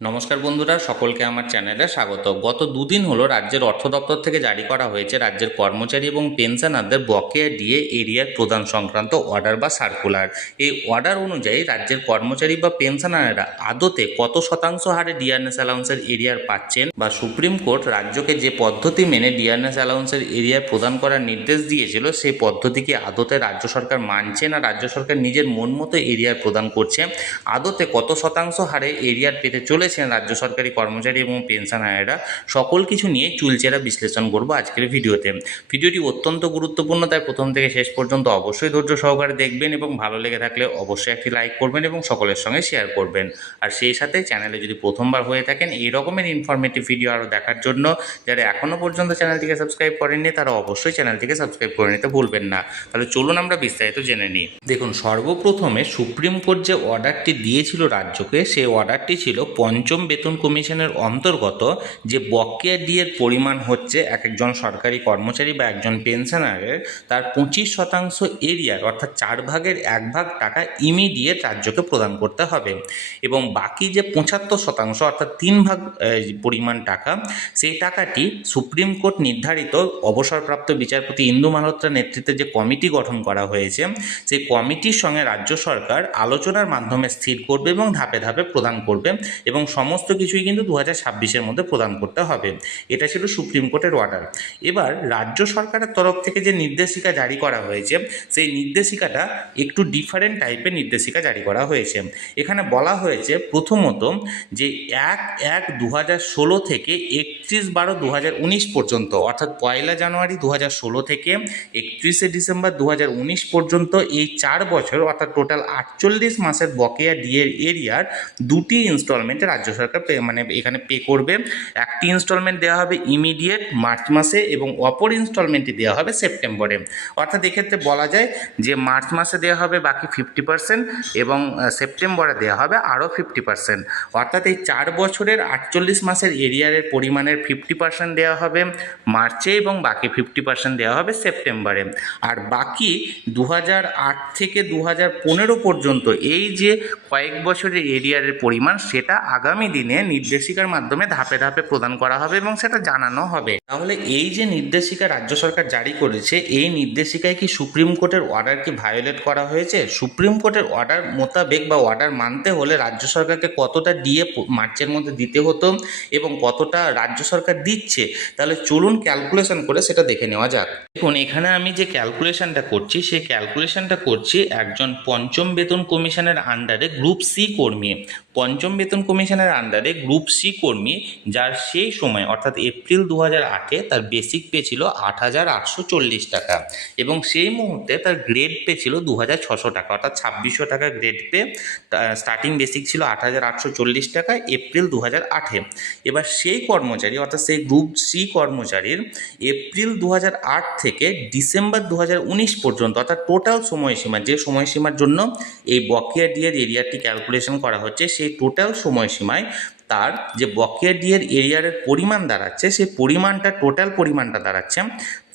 নমস্কার বন্ধুরা, সকলকে আমার চ্যানেলে স্বাগত। গত দুদিন হলো রাজ্যের অর্থ দপ্তর থেকে জারি করা হয়েছে রাজ্যের কর্মচারী এবং পেনশনারদের বকেয়া ডিএ এরিয়ার প্রদান সংক্রান্ত অর্ডার বা সার্কুলার। এই অর্ডার অনুযায়ী রাজ্যের কর্মচারী বা পেনশনাররা আদতে কত শতাংশ হারে ডিআরএস অ্যালাউন্সের এরিয়ার পাচ্ছেন, বা সুপ্রিম কোর্ট রাজ্যকে যে পদ্ধতি মেনে ডিআরএস অ্যালাউন্সের এরিয়া প্রদান করার নির্দেশ দিয়েছিল সেই পদ্ধতিকে আদতে রাজ্য সরকার মানছে না রাজ্য সরকার নিজের মন মতো এরিয়ার প্রদান করছে, আদতে কত শতাংশ হারে এরিয়ার পেতে চলেছেন রাজ্য সরকারি কর্মচারী এবং পেনশনারেরা, সকল কিছু নিয়ে চুলচেরা বিশ্লেষণ করব আজকের ভিডিওতে। ভিডিওটি অত্যন্ত গুরুত্বপূর্ণ, তাই প্রথম থেকে শেষ পর্যন্ত অবশ্যই ধৈর্য সহকারে দেখবেন এবং ভালো লেগে থাকলে অবশ্যই একটি লাইক করবেন এবং সকলের সঙ্গে শেয়ার করবেন। আর সেই সাথে চ্যানেলে যদি প্রথমবার হয়ে থাকেন এই রকমের ইনফরমেটিভ ভিডিও আরও দেখার জন্য, যারা এখনও পর্যন্ত চ্যানেলটিকে সাবস্ক্রাইব করেননি তারা অবশ্যই চ্যানেলটিকে সাবস্ক্রাইব করে নিতে ভুলবেন না। তাহলে চলুন আমরা বিস্তারিত জেনে নিই। দেখুন, সর্বপ্রথমে সুপ্রিম কোর্ট যে অর্ডারটি দিয়েছিল রাজ্যকে, সেই অর্ডারটি ছিল পঞ্চম বেতন কমিশনের অন্তর্গত যে বকেয়া ডিএর পরিমাণ হচ্ছে এক একজন সরকারি কর্মচারী বা একজন পেনশনারের তার 25% এরিয়ার অর্থাৎ 1/4 টাকা ইমিডিয়েট রাজ্যকে প্রদান করতে হবে, এবং বাকি যে 75% অর্থাৎ 3 ভাগ পরিমাণ টাকা, সেই টাকাটি সুপ্রিম কোর্ট নির্ধারিত অবসরপ্রাপ্ত বিচারপতি ইন্দু মালহোত্রার নেতৃত্বে যে কমিটি গঠন করা হয়েছে সেই কমিটির সঙ্গে রাজ্য সরকার আলোচনার মাধ্যমে স্থির করবে এবং ধাপে ধাপে প্রদান করবে, এবং সমস্ত কিছুই কিন্তু 2026-এর মধ্যে প্রদান করতে হবে। এটা ছিল সুপ্রিম কোর্টের অর্ডার। এবার রাজ্য সরকারের তরফ থেকে যে নির্দেশিকা জারি করা হয়েছে সেই নির্দেশিকাটা একটু ডিফারেন্ট টাইপের নির্দেশিকা জারি করা হয়েছে। এখানে বলা হয়েছে প্রথমত যে 1/1/2016 থেকে 31/12/2019 পর্যন্ত, অর্থাৎ 1 জানুয়ারি 2016 থেকে 31 ডিসেম্বর 2019 পর্যন্ত এই 4 বছর অর্থাৎ টোটাল 48 মাসের বকেয়া ডিএর এরিয়ার দুটি ইনস্টলমেন্টে রাজ্য সরকার এখানে পে করবে। একটি ইনস্টলমেন্ট দেওয়া হবে ইমিডিয়েট মার্চ মাসে এবং অপর ইনস্টলমেন্টটি দেওয়া হবে সেপ্টেম্বরে। অর্থাৎ এক্ষেত্রে বলা যায় যে মার্চ মাসে দেওয়া হবে বাকি 50% এবং সেপ্টেম্বরে দেওয়া হবে আরও 50%। অর্থাৎ এই 4 বছরের 48 মাসের এরিয়ারের পরিমাণের 50% দেওয়া হবে মার্চে এবং বাকি 50% দেওয়া হবে সেপ্টেম্বরে। আর বাকি 2008 থেকে 2015 পর্যন্ত এই যে কয়েক বছরের এরিয়ারের পরিমাণ সেটা আগামী দিনে নির্দেশিকার মাধ্যমে ধাপে ধাপে প্রদান করা হবে এবং সেটা জানানো হবে। তাহলে এই যে নির্দেশিকা রাজ্য সরকার জারি করেছে, এই নির্দেশিকায় কি সুপ্রিম কোর্টের অর্ডার কি ভায়োলেট করা হয়েছে? সুপ্রিম কোর্টের অর্ডার মোতাবেক বা অর্ডার মানতে হলে রাজ্য সরকারকে কতটা ডিএ মার্চের মধ্যে দিতে হতো এবং কতটা রাজ্য সরকার দিচ্ছে, তাহলে চলুন ক্যালকুলেশন করে সেটা দেখে নেওয়া যাক। দেখুন, এখানে আমি যে ক্যালকুলেশনটা করছি সেই ক্যালকুলেশনটা করছি একজন পঞ্চম বেতন কমিশনের আন্ডারে গ্রুপ সি কর্মী। পঞ্চম বেতন কমিশনের আন্ডারে গ্রুপ সি কর্মী যার সেই সময় অর্থাৎ এপ্রিল 2008-এ তার বেসিক পে ছিল 8,840 টাকা এবং সেই মুহূর্তে তার গ্রেড পে ছিল 2,600 টাকা, অর্থাৎ 2,600 টাকা গ্রেড পে। স্টার্টিং বেসিক ছিল 8,840 টাকা এপ্রিল 2008-এ। এবার সেই কর্মচারী অর্থাৎ সেই গ্রুপ সি কর্মচারীর এপ্রিল 2008 থেকে ডিসেম্বর 2019 পর্যন্ত, অর্থাৎ টোটাল সময়সীমা, যে সময়সীমার জন্য এই বকেয়া ডিএর এরিয়াটি ক্যালকুলেশন করা হচ্ছে, সেই টোটাল সময়সীমায় তার যে বকেয়া ডিএর এরিয়ারের পরিমাণ দাঁড়াচ্ছে সেই পরিমাণটা টোটাল পরিমাণটা দাঁড়াচ্ছে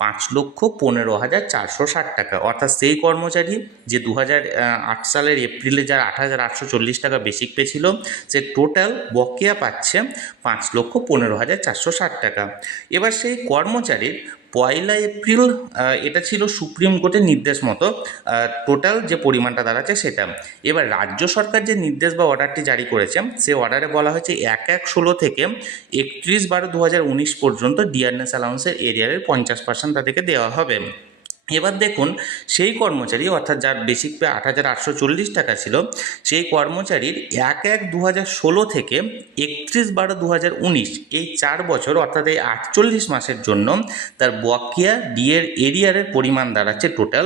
5,15,460 টাকা। অর্থাৎ সেই কর্মচারী যে 2008 সালের এপ্রিলে যার 8,840 টাকা বেসিক পে ছিল, সে টোটাল বকেয়া পাচ্ছে 5,15,460 টাকা। এবার সেই কর্মচারীর 1 এপ্রিল, এটা ছিল সুপ্রিম কোর্টের নির্দেশ মতো টোটাল যে পরিমাণটা দাঁড়াচ্ছে সেটা। এবার রাজ্য সরকার যে নির্দেশ বা অর্ডারটি জারি করেছে সে অর্ডারে বলা হয়েছে 1/1/16 থেকে 31/12/2019 পর্যন্ত ডিআরএস অ্যালাউন্সের এরিয়ারের 50% তাদেরকে দেওয়া হবে। এবার দেখুন, সেই কর্মচারী অর্থাৎ যার বেসিক পে 8,840 টাকা ছিল, সেই কর্মচারীর 1/1/2016 থেকে 31/12/2019 এই 4 বছর অর্থাৎ এই 48 মাসের জন্য তার বকেয়া ডিএর এরিয়ারের পরিমাণ দাঁড়াচ্ছে টোটাল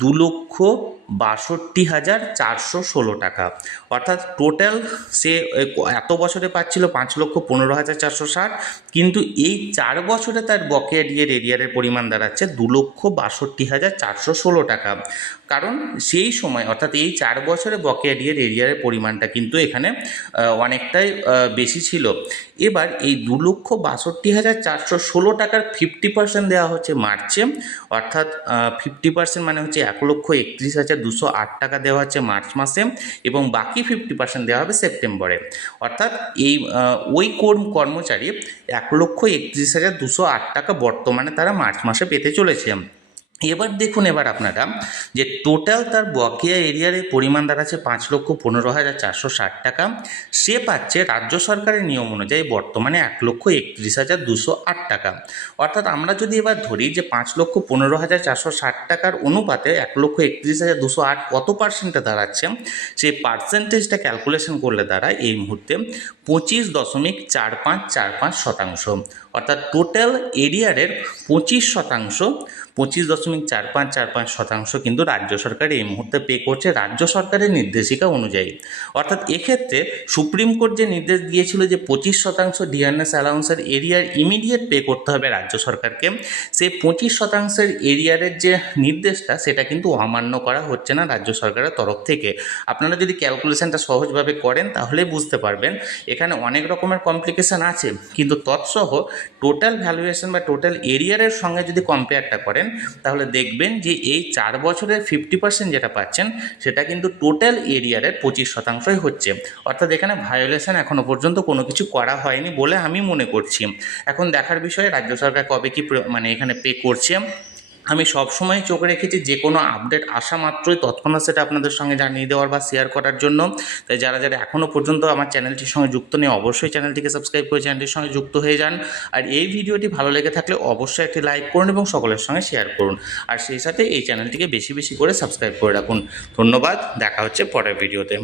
2,62,416 টাকা। অর্থাৎ টোটাল সে এত বছরে পাচ্ছিল 5,15,460, কিন্তু এই 4 বছরে তার বকেয়া ডিএর এরিয়ারের পরিমাণ দাঁড়াচ্ছে 2,62,416 62,416 টাকা। কারণ সেই সময় অর্থাৎ এই 4 বছরে বকেয়া ডিএর এরিয়ারের পরিমাণটা কিন্তু এখানে অনেকটাই বেশি ছিল। এবার এই 2,62,416 টাকার 50% দেওয়া হচ্ছে মার্চে, অর্থাৎ 50% মানে হচ্ছে 1,31,208 টাকা দেওয়া হচ্ছে মার্চ মাসে, এবং বাকি 50% দেওয়া হবে সেপ্টেম্বরে। অর্থাৎ এই ওই কর্মচারী 1,31,208 টাকা বর্তমানে তারা মার্চ মাসে পেতে চলেছে। এবার দেখুন আপনারা যে টোটাল তার বকেয়া এরিয়ারের পরিমাণ দাঁড়াচ্ছে 5,15,460 টাকা। সে পাচ্ছে রাজ্য সরকারের নিয়ম অনুযায়ী বর্তমানে 1,31,208 টাকা। অর্থাৎ আমরা যদি এবার ধরি যে 5,15,460 টাকার অনুপাতে 1,31,208 কত পার্সেন্টে দাঁড়াচ্ছে, সেই পার্সেন্টেজটা ক্যালকুলেশন করলে দাঁড়ায় এই মুহূর্তে 25.4545%। অর্থাৎ টোটাল এরিয়ারের 25.4545% কিন্তু রাজ্য সরকার এই মুহূর্তে পে করছে রাজ্য সরকারের নির্দেশিকা অনুযায়ী। অর্থাৎ এক্ষেত্রে সুপ্রিম কোর্ট যে নির্দেশ দিয়েছিল যে 25% ডিআরএস অ্যালাউন্সের এরিয়ার ইমিডিয়েট পে করতে হবে রাজ্য সরকারকে, সেই 25% এরিয়ারের যে নির্দেশটা সেটা কিন্তু অমান্য করা হচ্ছে না রাজ্য সরকারের তরফ থেকে। আপনারা যদি ক্যালকুলেশনটা সহজভাবে করেন তাহলে বুঝতে পারবেন এখানে অনেক রকমের কমপ্লিকেশান আছে, কিন্তু তৎসহ টোটাল ভ্যালুয়েশন বা টোটাল এরিয়ারের সঙ্গে যদি কম্পেয়ারটা করেন তাহলে দেখবেন যে এই 4 বছরের 50% যেটা পাচ্ছেন সেটা কিন্তু টোটাল এরিয়ারের 25%ই হচ্ছে। অর্থাৎ এখানে ভায়োলেশন এখনও পর্যন্ত কোনো কিছু করা হয়নি বলে আমি মনে করছি। এখন দেখার বিষয়ে রাজ্য সরকার কবে কি এখানে পে করছে। আমি সবসময় চোখ রেখেছি যে কোনো আপডেট আসা মাত্রই তৎক্ষণাৎ সেটা আপনাদের সঙ্গে জানিয়ে দেওয়ার বা শেয়ার করার জন্য। তাই যারা এখনও পর্যন্ত আমার চ্যানেলটির সঙ্গে যুক্ত নেই অবশ্যই চ্যানেলটিকে সাবস্ক্রাইব করে চ্যানেলটির সঙ্গে যুক্ত হয়ে যান। আর এই ভিডিওটি ভালো লেগে থাকলে অবশ্যই একটি লাইক করুন এবং সকলের সঙ্গে শেয়ার করুন। আর সেই সাথে এই চ্যানেলটিকে বেশি বেশি করে সাবস্ক্রাইব করে রাখুন। ধন্যবাদ, দেখা হচ্ছে পরের ভিডিওতে।